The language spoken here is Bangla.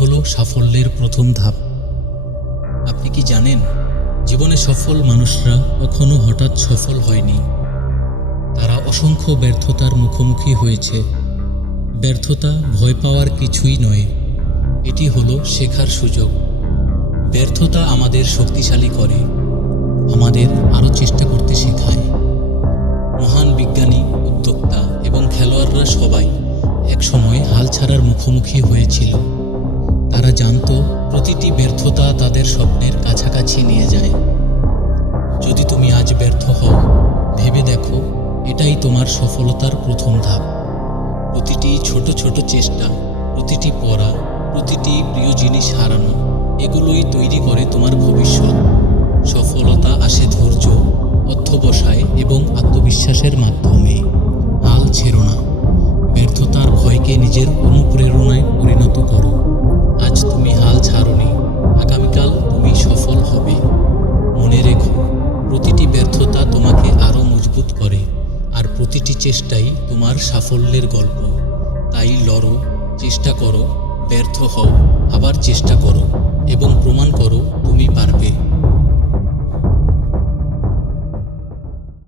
হলো সাফল্যের প্রথম ধাপ। আপনি কি জানেন, জীবনে সফল মানুষরা কখনো হঠাৎ সফল হয়নি। তারা অসংখ্য ব্যর্থতার মুখোমুখি হয়েছে। ব্যর্থতা ভয় পাওয়ার কিছুই নয়, এটি হলো শেখার সুযোগ। ব্যর্থতা আমাদের শক্তিশালী করে, আমাদের আরও চেষ্টা করতে শেখায়। মহান বিজ্ঞানী, উদ্যোক্তা এবং খেলোয়াড়রা সবাই একসময় হাল ছাড়ার মুখোমুখি হয়েছিল। তারা জানত প্রতিটি ব্যর্থতা তাদের স্বপ্নের কাছাকাছি নিয়ে যায়। যদি তুমি আজ ব্যর্থ হও, ভেবে দেখো এটাই তোমার সফলতার প্রথম ধাপ। প্রতিটি ছোট ছোট চেষ্টা, প্রতিটি পড়া, প্রতিটি প্রিয় জিনিস হারানো, এগুলোই তৈরি করে তোমার ভবিষ্যৎ। সফলতা আসে ধৈর্য, অধ্যবসায় এবং আত্মবিশ্বাসের মাধ্যমে। হাল ছেড়ো না, ব্যর্থতার ভয়কে নিজের অনুপ্রেরণায় পরিণত করো। আজ তুমি হাল ছাড়োনি, আগামীকাল তুমি সফল হবে। মনে রেখো, প্রতিটি ব্যর্থতা তোমাকে আরও মজবুত করে, আর প্রতিটি চেষ্টাই তোমার সাফল্যের গল্প। তাই লড়ো, চেষ্টা করো, ব্যর্থ হও, আবার চেষ্টা করো এবং প্রমাণ করো তুমি পারবে।